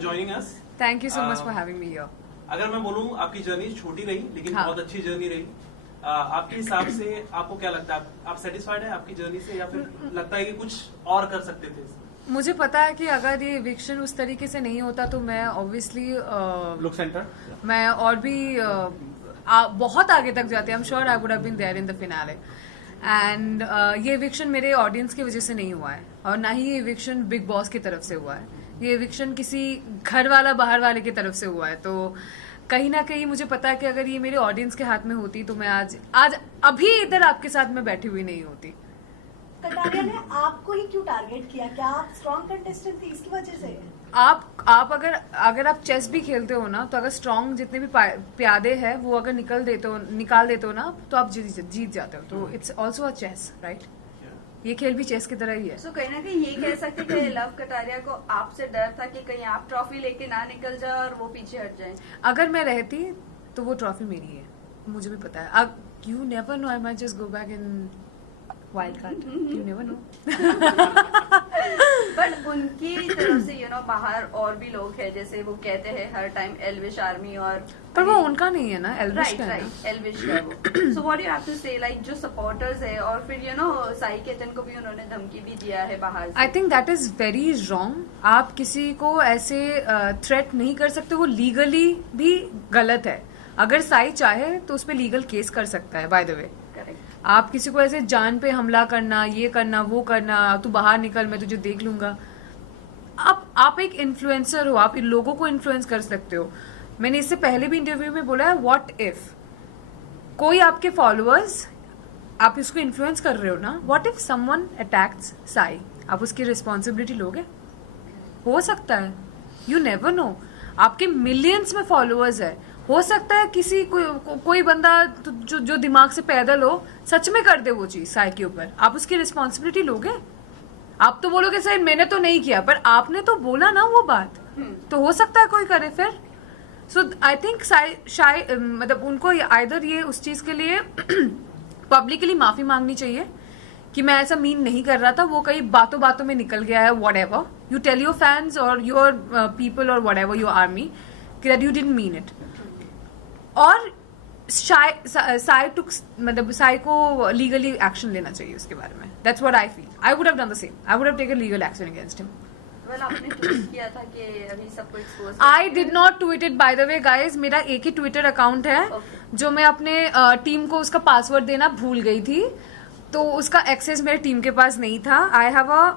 joining us. Thank you so much for having me here. अगर मैं बोलूँ आपकी जर्नी छोटी रही लेकिन हाँ. बहुत अच्छी जर्नी रही. आपके हिसाब से आपको क्या लगता है, आप सेटिस्फाइड है आपकी जर्नी से या फिर लगता है कि कुछ और कर सकते थे? मुझे पता है कि अगर ये eviction उस तरीके से नहीं होता तो मैं ऑब्वियसली लुक सेंटर मैं और भी बहुत आगे तक जाती. I am sure I would have been there in the finale. And ये eviction मेरे ऑडियंस की वजह से नहीं हुआ है और ना ही ये eviction बिग बॉस की तरफ से हुआ है. ये eviction किसी घर वाला बाहर वाले की तरफ से हुआ है. तो कहीं ना कहीं मुझे पता है कि अगर ये मेरे ऑडियंस के हाथ में होती तो मैं आज अभी इधर आपके साथ में बैठी हुई नहीं होती. कटारिया ने आपको ही क्यों टारगेट किया? क्या आप स्ट्रॉन्ग कंटेस्टेंट थी इसकी वजह से? आप अगर आप चेस भी खेलते हो ना तो अगर स्ट्रॉन्ग जितने भी प्यादे हैं वो अगर निकाल देते हो ना तो आप जीत जाते हो. तो it's also a chess, right? ये खेल भी चेस की तरह ही है. So, कहीं ना कहीं ये कह सकते कि लव कटारिया को आपसे डर था कि कहीं आप ट्रॉफी लेके ना निकल जाए और वो पीछे हट जाए. अगर मैं रहती तो वो ट्रॉफी मेरी है, मुझे भी पता है. अब you never know, I might just go back in wild card. You never know. But उनकी तरफ से बाहर और भी लोग हैं, जैसे वो कहते हैं हर टाइम एल्विश आर्मी और पर वो उनका नहीं है ना, एल्विश का है. राइट एल्विश है वो. So what do you have to say, like जो सपोर्टर्स है और फिर साई केतन को भी उन्होंने धमकी भी दिया है बाहर से. I think that is very wrong. आप किसी को ऐसे थ्रेट नहीं कर सकते, वो लीगली भी गलत है. अगर साई चाहे तो उस पर लीगल केस कर सकता है. बाय द वे, आप किसी को ऐसे जान पे हमला करना, ये करना, वो करना, तू बाहर निकल मैं तुझे देख लूंगा. आप एक इन्फ्लुएंसर हो, आप इन लोगों को इन्फ्लुएंस कर सकते हो. मैंने इससे पहले भी इंटरव्यू में बोला है, व्हाट इफ कोई आपके फॉलोअर्स, आप इसको इन्फ्लुएंस कर रहे हो ना, what if someone attacks Sai, आप उसकी रिस्पॉन्सिबिलिटी लोगे? हो सकता है, यू नेवर नो. आपके मिलियंस में फॉलोअर्स है, हो सकता है किसी कोई बंदा जो दिमाग से पैदल हो सच में कर दे वो चीज साई के ऊपर. आप उसकी रिस्पॉन्सिबिलिटी लोगे? आप तो बोलोगे सर मैंने तो नहीं किया, पर आपने तो बोला ना वो बात, तो हो सकता है कोई करे फिर. सो आई थिंक मतलब उनको आइदर ये उस चीज के लिए पब्लिकली माफी मांगनी चाहिए कि मैं ऐसा मीन नहीं कर रहा था, वो कई बातों बातों में निकल गया है. Whatever you tell your fans और योर पीपल और whatever your army that you didn't mean it. और साई को लीगली एक्शन लेना चाहिए उसके बारे में. That's what I feel. I would have done the same. I would have taken legal action against him. Well, आपने tweet किया था कि अभी सबको expose. I did not tweet it by the way guys. मेरा एक ही ट्विटर अकाउंट है जो मैं अपने टीम को उसका पासवर्ड देना भूल गई थी, तो उसका एक्सेस मेरे टीम के पास नहीं था. I have a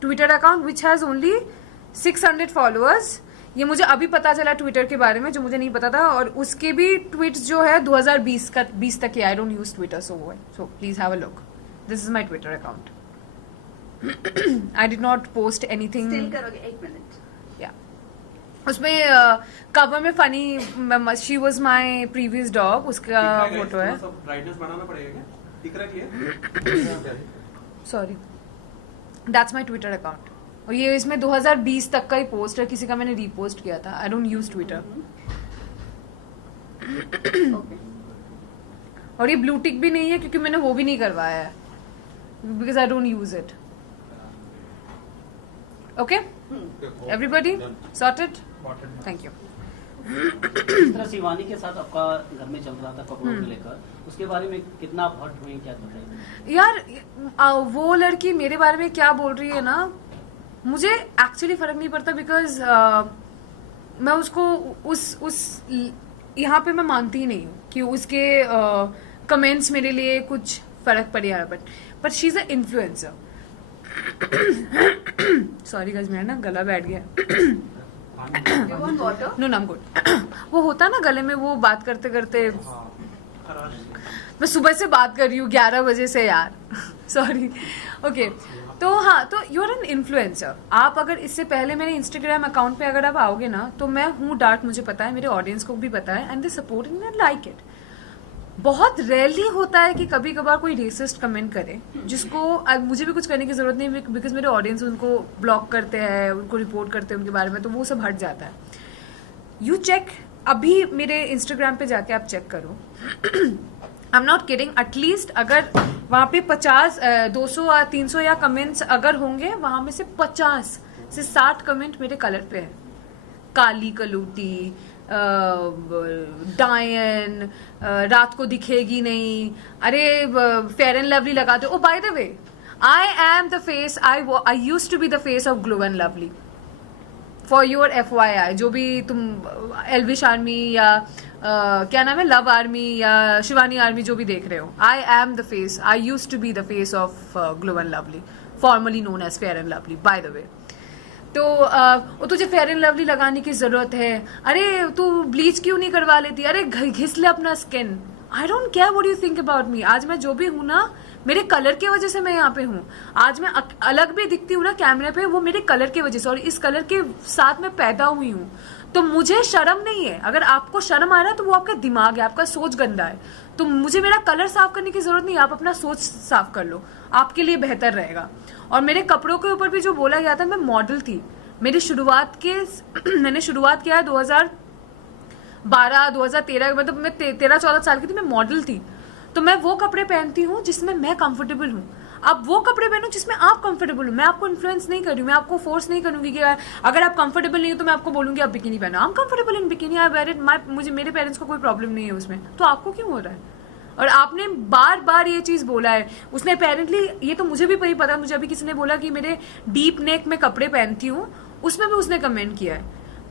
Twitter account which has only 600 followers. ये मुझे अभी पता चला ट्विटर के बारे में, जो मुझे नहीं पता था. और उसके भी ट्वीट्स जो है 2020 तक के. I don't use Twitter, so please have a look. This is my Twitter account. I did not post anything. Still करोगे? 1 मिनट. या उसमें कवर में funny she was my previous dog, उसका फोटो है. ब्राइटनेस बढ़ाना पड़ेगा क्या? दिख रहा है? Sorry, that's my Twitter account. और ये इसमें 2020 तक का ही पोस्ट है, किसी का मैंने रीपोस्ट किया था. I don't use Twitter. और ये ब्लू टिक भी नहीं है क्योंकि मैंने वो भी नहीं करवाया है, because I don't use it. Okay, everybody sorted? Thank you. जिस तरह शिवानी के साथ आपका घर में चल रहा था कपड़ों को लेकर, उसके बारे में कितना आप हर्ट हुए, क्या बताइए? यार वो लड़की मेरे बारे में क्या बोल रही है ना, मुझे एक्चुअली फर्क नहीं पड़ता. बिकॉज मैं उसको उस यहाँ पे मैं मानती ही नहीं हूँ कि उसके कमेंट्स मेरे लिए कुछ फर्क पड़े यार. But she is a influencer. Sorry guys, मेरा ना गला बैठ गया. You want water? No, I am good. वो होता ना गले में, वो बात करते करते. मैं सुबह से बात कर रही हूँ 11 बजे से यार. सॉरी. ओके, तो हाँ, तो यू आर एन इन्फ्लुएंसर. आप अगर इससे पहले मेरे इंस्टाग्राम अकाउंट पे अगर आप आओगे ना, तो मैं हूँ डार्क, मुझे पता है, मेरे ऑडियंस को भी पता है, and they support and they like it. बहुत रेयरली होता है कि कभी कभार कोई रेसिस्ट कमेंट करे जिसको मुझे भी कुछ करने की जरूरत नहीं, बिकॉज मेरे ऑडियंस उनको ब्लॉक करते हैं, उनको रिपोर्ट करते हैं उनके बारे में, तो वो सब हट जाता है. यू चेक, अभी मेरे इंस्टाग्राम पे जाके आप चेक करो. I am not kidding. At least अगर वहाँ पे 50, 200 या 300 या कमेंट्स अगर होंगे, वहाँ में से 50 से 60 कमेंट मेरे कलर पे है. काली कलूटी, डायन, रात को दिखेगी नहीं, अरे फेयर एंड लवली लगाते हो. Oh by the way, I am the face, I used to be the face of Glow and Lovely. For your FYI, जो भी तुम एल्विश आर्मी या क्या नाम है, लव आर्मी या शिवानी आर्मी जो भी देख रहे हो, I am the face, I used to be the face of Glow and Lovely, formerly known as Fair and Lovely by the way. तो तुझे फेयर एंड लवली लगाने की जरूरत है, अरे तू ब्लीच क्यों नहीं करवा लेती, अरे घिस ले अपना skin. I don't care what you think about me. आज मैं जो भी हूं ना, मेरे कलर की वजह से मैं यहाँ पे हूँ. आज मैं अलग भी दिखती हूँ ना कैमरे पे, वो मेरे कलर की वजह से, और इस कलर के साथ मैं पैदा हुई हूँ. तो मुझे शर्म नहीं है. अगर आपको शर्म आ रहा है तो वो आपका दिमाग है, आपका सोच गंदा है. तो मुझे मेरा कलर साफ करने की जरूरत नहीं, आप अपना सोच साफ कर लो, आपके लिए बेहतर रहेगा. और मेरे कपड़ों के ऊपर भी जो बोला गया था, मैं मॉडल थी. मेरी शुरुआत के मैंने शुरुआत किया है 2012 2013, मतलब मैं 13-14 साल की थी, मैं मॉडल थी. तो मैं वो कपड़े पहनती हूँ जिसमें मैं कंफर्टेबल हूँ. आप वो कपड़े पहनो जिसमें आप कंफर्टेबल हो. मैं आपको इन्फ्लुएंस नहीं कर रही हूँ, मैं आपको फोर्स नहीं करूंगी कि अगर आप कंफर्टेबल नहीं हो तो मैं आपको बोलूंगी आप बिकिनी पहनो. I am comfortable in bikini, I wear it. मुझे, मेरे पेरेंट्स को कोई प्रॉब्लम नहीं है उसमें, तो आपको क्यों हो रहा है? और आपने बार बार ये चीज बोला है. उसने अपेरेंटली, ये तो मुझे भी पता, मुझे अभी किसी ने बोला कि मेरे डीप नेक में कपड़े पहनती हूँ, उसमें भी उसने कमेंट किया है.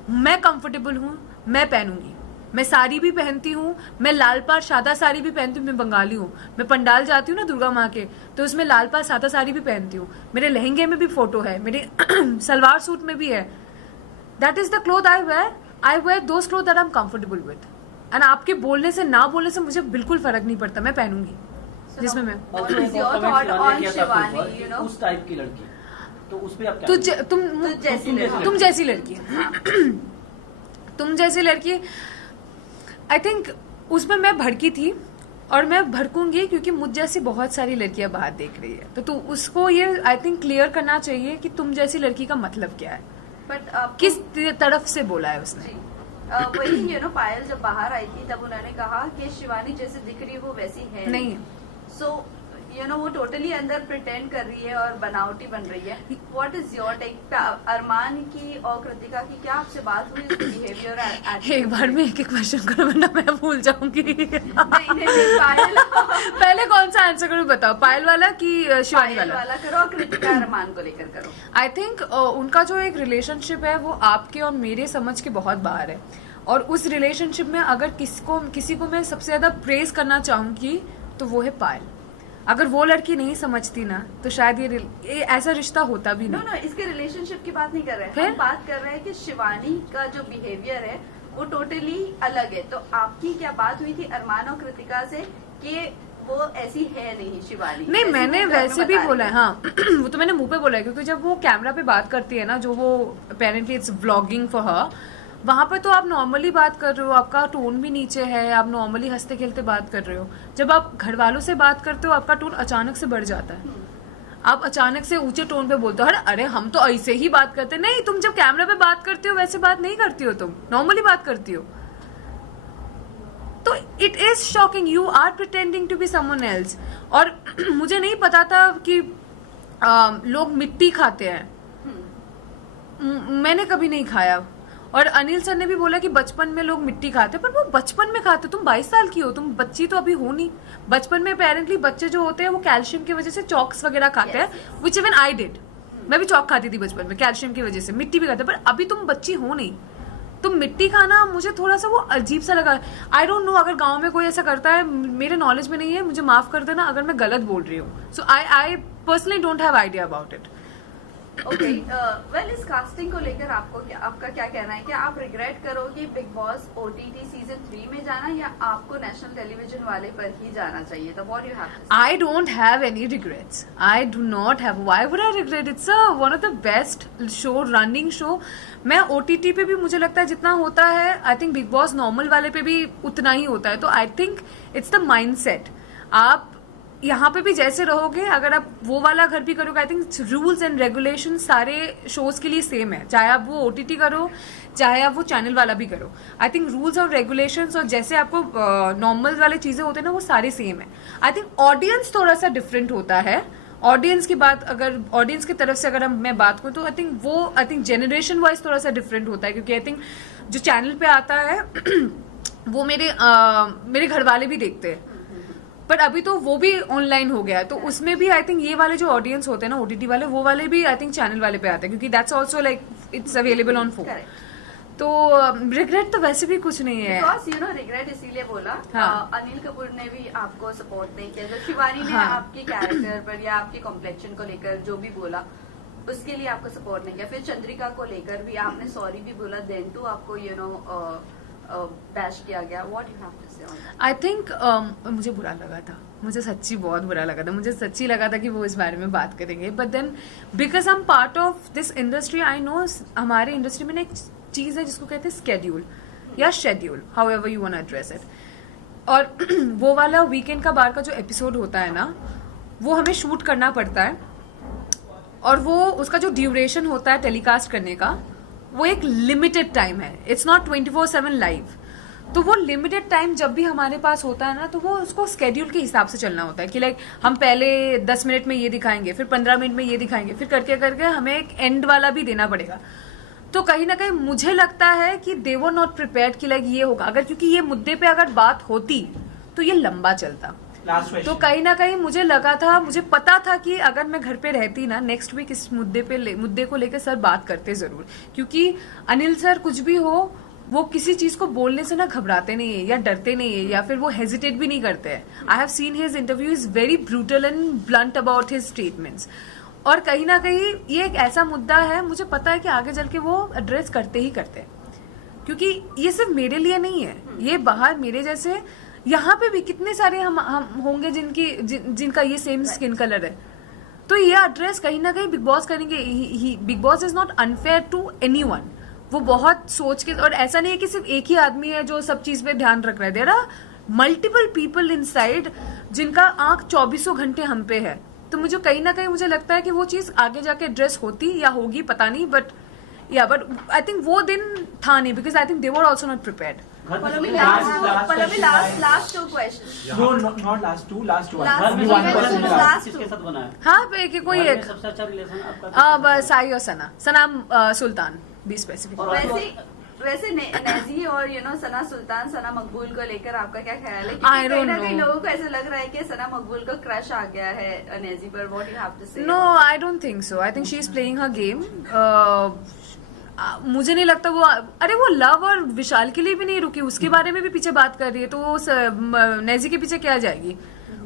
मैं कंफर्टेबल हूँ, मैं पहनूंगी. मैं साड़ी भी पहनती हूँ, मैं लाल पार सादा साड़ी भी पहनती हूँ. मैं बंगाली हूँ, मैं पंडाल जाती हूँ ना दुर्गा माँ के, तो उसमें लाल पार सादा साड़ी भी पहनती हूँ. मेरे लहंगे में भी फोटो है, मेरे सलवार सूट में भी है. That is the cloth I wear those cloth that I am comfortable with. And आपके बोलने से ना बोलने से मुझे बिल्कुल फर्क नहीं पड़ता, मैं पहनूंगी जिसमें मैं. और जो What is एक your और thought comment on शिवानी ने किया था शिवानी, आपके ऊपर, you know? उस टाइप की लड़की, तो उस पे आप क्या तुम जैसी लड़की. तुम जैसी लड़की तुम जैसी लड़की, आई थिंक उसमें मैं भड़की थी, और मैं भड़कूंगी क्योंकि मुझ जैसी बहुत सारी लड़कियां बाहर देख रही है. तो उसको ये आई थिंक क्लियर करना चाहिए कि तुम जैसी लड़की का मतलब क्या है, बट किस तरफ से बोला है उसने. वही पायल जब बाहर आई थी तब उन्होंने कहा कि शिवानी जैसे दिख रही है वो वैसी है नहीं है. सो वो टोटली अंदर प्रिटेंड कर रही है और बनावटी बन रही है. What is your take? Armaan की और कृतिका की क्या आपसे बात हुई उसके बिहेवियर? एक बार में एक क्वेश्चन करो वरना मैं भूल जाऊंगी. नहीं पायल पहले कौन सा आंसर करूं बताओ, पायल वाला कि शिवानी पायल वाला करो और कृतिका अरमान को लेकर करो. आई थिंक उनका जो एक रिलेशनशिप है वो आपके और मेरे समझ के बहुत बाहर है. और उस रिलेशनशिप में अगर किसी को मैं सबसे ज्यादा प्रेज करना चाहूंगी तो वो है पायल. अगर वो लड़की नहीं समझती ना तो शायद ये ऐसा रिश्ता होता भी नो नहीं. इसके रिलेशनशिप की बात नहीं कर रहे हैं. फिर? हम बात कर रहे हैं कि शिवानी का जो बिहेवियर है वो टोटली अलग है. तो आपकी क्या बात हुई थी अरमान और कृतिका से कि वो ऐसी है नहीं शिवानी? नहीं, जैसे मैंने वो घर में वैसे भी बता बोला है. रही हाँ वो तो मैंने मुंह पे बोला है, क्योंकि जब वो कैमरा पे बात करती है ना, जो वो apparently it's vlogging for her, वहां पर तो आप नॉर्मली बात कर रहे हो, आपका टोन भी नीचे है, आप नॉर्मली हंसते खेलते बात कर रहे हो. जब आप घर वालों से बात करते हो आपका टोन अचानक से बढ़ जाता है. आप अचानक से ऊंचे टोन पे बोलते हो, अरे हम तो ऐसे ही बात करते. नहीं, तुम जब कैमरा पे बात करती हो वैसे बात नहीं करती हो, तुम नॉर्मली बात करती हो. तो it is shocking, you are pretending to be someone else. और मुझे नहीं पता था कि लोग मिट्टी खाते हैं. मैंने कभी नहीं खाया. और अनिल सर ने भी बोला कि बचपन में लोग मिट्टी खाते, पर वो बचपन में खाते. तुम 22 साल की हो, तुम बच्ची तो अभी हो नहीं. बचपन में अपेरेंटली बच्चे जो होते हैं वो कैल्शियम की वजह से चॉक्स वगैरह खाते हैं, विच इवन आई डिड. मैं भी चॉक खाती थी बचपन में कैल्शियम की वजह से, मिट्टी भी खाते. पर अभी तुम बच्ची हो नहीं, तुम मिट्टी खाना मुझे थोड़ा सा वो अजीब सा लगा. आई डोंट नो, अगर गांव में कोई ऐसा करता है, मेरे नॉलेज में नहीं है, मुझे माफ कर देना अगर मैं गलत बोल रही हूँ. So I personally don't have idea about it. Okay. Well, इस कास्टिंग को लेकर आपका क्या कहना है? क्या आप रिग्रेट करोगे बिग बॉस OTT सीजन 3 में जाना, या आपको नेशनल टेलीविजन वाले पर ही जाना चाहिए था? What you have? I don't have any regrets. I do not have. Why would I regret? It's one of the best show, running show. मैं OTT पे भी मुझे लगता है जितना होता है, I think big boss normal वाले पे भी उतना ही होता है. तो I think it's the mindset. आप यहाँ पे भी जैसे रहोगे, अगर आप वो वाला घर भी करोगे, I think rules and regulation सारे शोज के लिए सेम है, चाहे आप वो OTT करो चाहे आप वो चैनल वाला भी करो. आई थिंक रूल्स और रेगुलेशंस और जैसे आपको नॉर्मल वाले चीजें होते हैं ना, वो सारे सेम है. आई थिंक ऑडियंस थोड़ा सा डिफरेंट होता है, ऑडियंस की बात, अगर ऑडियंस की तरफ से अगर मैं बात करूँ तो आई थिंक जेनरेशन वाइज थोड़ा सा डिफरेंट होता है, क्योंकि आई थिंक जो चैनल पे आता है वो मेरे घर वाले भी देखते हैं, पर अभी तो वो भी ऑनलाइन हो गया है, तो उसमें भी आई थिंक ये वाले जो ऑडियंस होते हैं ना OTT वाले, वो वाले भी आई थिंक चैनल वाले पे आते हैं, क्योंकि that's also like it's available on phone. Correct. तो रिग्रेट तो वैसे भी कुछ नहीं है। बिकॉज यू नो रिग्रेट इसीलिए बोला, हाँ. अनिल कपूर ने भी आपको सपोर्ट नहीं किया, जो शिवानी ने हाँ. आपके कैरेक्टर पर या आपके कॉम्प्लेक्शन को लेकर जो भी बोला उसके लिए आपको सपोर्ट नहीं किया, फिर चंद्रिका को लेकर भी आपने सॉरी भी बोला, देन टू आपको यू नो बैश किया गया। What you have to say on that? I think मुझे बुरा लगा था, मुझे सच्ची बहुत बुरा लगा था, मुझे सच्ची लगा था कि वो इस बारे में बात करेंगे, but then because I am part of this industry, I know हमारे इंडस्ट्री में ना एक चीज है जिसको कहते हैं स्केड्यूल या schedule, however you want to address it. और वो वाला वीकेंड का बार का जो एपिसोड होता है ना, वो हमें शूट करना पड़ता है, और वो उसका जो ड्यूरेशन होता है टेलीकास्ट करने का, वो एक लिमिटेड टाइम है, इट्स नॉट 24/7 लाइव। तो वो लिमिटेड टाइम जब भी हमारे पास होता है ना, तो वो उसको स्केड्यूल के हिसाब से चलना होता है कि लाइक हम पहले 10 मिनट में ये दिखाएंगे, फिर 15 मिनट में ये दिखाएंगे, फिर करके करके हमें एक एंड वाला भी देना पड़ेगा। तो कहीं ना कहीं मुझे लगता है कि दे वर नॉट प्रिपेयर्ड कि लाइक ये होगा, अगर क्योंकि ये मुद्दे पे अगर बात होती तो ये लंबा चलता। तो कहीं ना कहीं मुझे लगा था, मुझे पता था कि अगर मैं घर पे रहती ना, नेक्स्ट वीक इस मुद्दे को लेकर सर बात करते जरूर, क्योंकि अनिल सर कुछ भी हो वो किसी चीज को बोलने से ना घबराते नहीं है या डरते नहीं है, या फिर वो हेजिटेट भी नहीं करते हैं। I have seen his interview, is very brutal and blunt about his statements, और कहीं ना कहीं ये एक ऐसा मुद्दा है, मुझे पता है कि आगे चल के वो एड्रेस करते ही करते हैं, क्योंकि ये सिर्फ मेरे लिए नहीं है, ये बाहर मेरे जैसे यहाँ पे भी कितने सारे हम होंगे जिनका ये सेम स्किन कलर है, तो ये एड्रेस कहीं ना कहीं बिग बॉस करेंगे। Bigg Boss is not unfair to anyone, वो बहुत सोच के, और ऐसा नहीं है कि सिर्फ एक ही आदमी है जो सब चीज पे ध्यान रख रहा है, there are multiple people inside जिनका आंख 24 घंटे हम पे है। तो मुझे कहीं ना कहीं मुझे लगता है कि वो चीज आगे जाके एड्रेस होती या होगी पता नहीं, बट आई थिंक वो दिन था नहीं, because I think they were also not prepared. Last two question. No, not last two, last one. Last Only two. one person will ask. Last किसके साथ बना है? हाँ पे कि कोई घर में एक सबसे अच्छा रिलेशन आपका बस साई और सना सुल्तान बी स्पेसिफिक। वैसे नेजी और यू नो सना सुल्तान, सना मकबूल को लेकर आपका क्या ख्याल है? I क्योंकि don't कहीं ना कहीं know. लोगों को ऐसा लग रहा है कि सना मकबूल को क्रश आ गया है नेजी पर। What you have to say? No I don't think so, I think she is playing her game. मुझे नहीं लगता वो, अरे वो लव और विशाल के लिए भी नहीं रुकी, उसके बारे में भी पीछे बात कर रही है, तो वो नेजी के पीछे क्या जाएगी?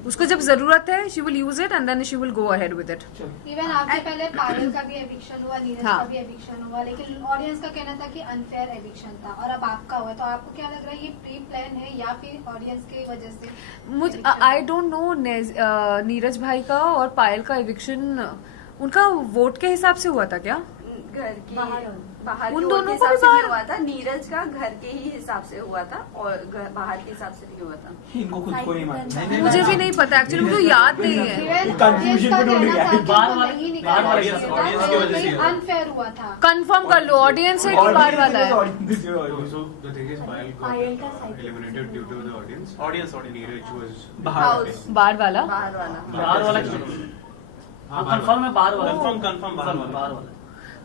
उसको जब जरूरत है she will use it and then she will go ahead with it. Even आपसे पहले पायल का भी एविक्शन हुआ, नीरज हाँ. का भी एविक्शन हुआ, लेकिन ऑडियंस का कहना था कि अनफेयर एविक्शन था, और अब आपका हुआ, तो आपको क्या लग रहा है, ये प्री प्लान है या फिर ऑडियंस की वजह से? मुझे आई डोंट नो नीरज भाई का और पायल का एविक्शन उनका वोट के हिसाब से हुआ था क्या? घर की बाहर उन के दोनों हिसाब को भी से नहीं बाहर- हुआ था, नीरज का घर के ही हिसाब से हुआ था और बाहर के हिसाब से नहीं हुआ था। इनको खुद को नहीं मालूम। मुझे भी नहीं पता एक्चुअली, मुझे याद नहीं है। इवन confusion ऑडियंस का में ढूंढ कहना गया। था कि बार वो बार- नहीं बार निकालना बार चाहिए था, audience की और वजह से कहीं हुआ। अनफेयर हुआ था। कंफर्म कर लो ऑडियंस है कि बाहर वाला है? So the thing is, Payal Payal ka got cycle. eliminated due to the audience. Audience. Neeraj was House. बाहर वाला? बाहर वाला। बाहर वाला हाँ कंफर्म है बाहर वाला। Confirm बाहर वाला। बाहर वाला।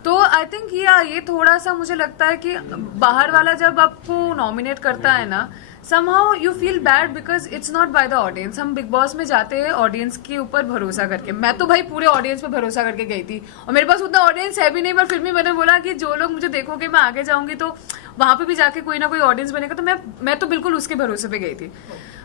तो आई थिंक ये थोड़ा सा मुझे लगता है कि बाहर वाला जब आपको नॉमिनेट करता है ना, somehow you feel bad because it's not by the audience। हम बिग बॉस में जाते हैं ऑडियंस के ऊपर भरोसा करके, मैं तो भाई पूरे ऑडियंस पे भरोसा करके गई थी, और मेरे पास उतना ऑडियंस है भी नहीं, पर फिर भी मैंने बोला कि जो लोग मुझे देखोगे मैं आगे जाऊंगी तो वहां पे भी जाके कोई ना कोई ऑडियंस बनेगा, तो मैं तो बिल्कुल उसके भरोसे पे गई थी।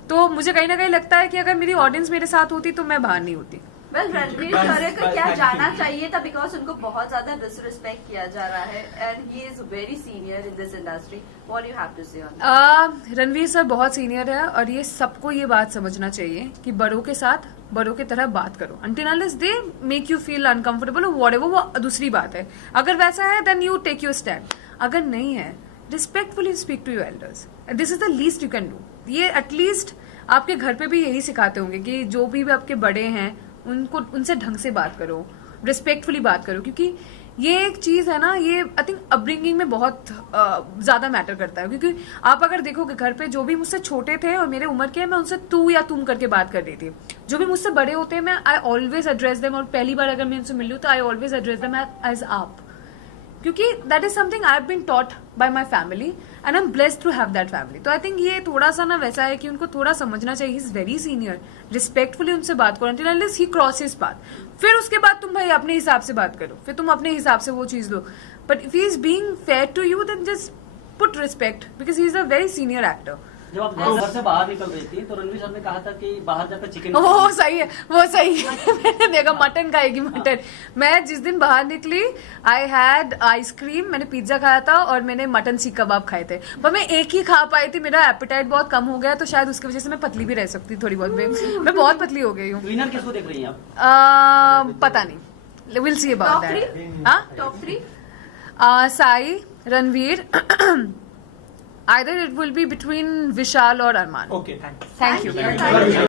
तो मुझे कहीं ना कहीं लगता है कि अगर मेरी ऑडियंस मेरे साथ होती तो मैं बाहर नहीं होती। वेल रणवीर शौर्य को क्या जाना चाहिए था, बिकॉज उनको बहुत ज्यादा डिसरिस्पेक्ट किया जा रहा है and he is very senior in this industry. What you have to say on? Ranveer sir बहुत सीनियर है, और ये सबको ये बात समझना चाहिए कि बड़ों के साथ बड़ों की तरह बात करो, until unless they make you feel uncomfortable or whatever, वो दूसरी बात है। अगर वैसा है then you take your stand, अगर नहीं है respectfully speak to your elders, this is the least you can do। ये एटलीस्ट आपके घर पे भी यही सिखाते होंगे कि जो भी आपके बड़े हैं उनको उनसे ढंग से बात करो, रिस्पेक्टफुली बात करो, क्योंकि ये एक चीज है ना, ये आई थिंक अपब्रिंगिंग में बहुत ज्यादा मैटर करता है, क्योंकि आप अगर देखोगे घर पे जो भी मुझसे छोटे थे और मेरे उम्र के हैं, मैं उनसे तू या तुम करके बात कर रही थी। जो भी मुझसे बड़े होते हैं, मैं आई ऑलवेज एड्रेस देम, और पहली बार अगर मैं उनसे मिलूँ तो I always address them as आप, क्योंकि that is something I have been taught by my family and I am blessed to have that family. तो आई थिंक ये थोड़ा सा ना वैसा है कि उनको थोड़ा समझना चाहिए, ही इज वेरी सीनियर, रिस्पेक्टफुली उनसे बात करो until unless he crosses path. फिर उसके बाद तुम भाई अपने हिसाब से बात करो, फिर तुम अपने हिसाब से वो चीज लो, but if he is being fair to you then just put respect, because he is a very senior actor. जब आप घर से बाहर निकल रही थी तो रणवीर सर ने कहा था कि बाहर जाकर चिकन वो सही है, वो सही है। मैंने देखा मटन खाएगी मटन। मैं जिस दिन बाहर निकली आई हैड आइसक्रीम, मैंने पिज्जा खाया था और मैंने मटन सीख कबाब खाए थे, पर मैं एक ही खा पाई थी, मेरा एपेटाइट बहुत कम हो गया, तो शायद उसकी वजह से मैं पतली भी रह सकती थोड़ी बहुत। मैं बहुत पतली हो गई हूँ। विनर किसको देख रही हैं आप? पता नहीं, विल सी अबाउट दैट। हाँ, top 3 Sai, Ranveer, either it will be between Vishal or Arman. Okay, thanks. Thank you.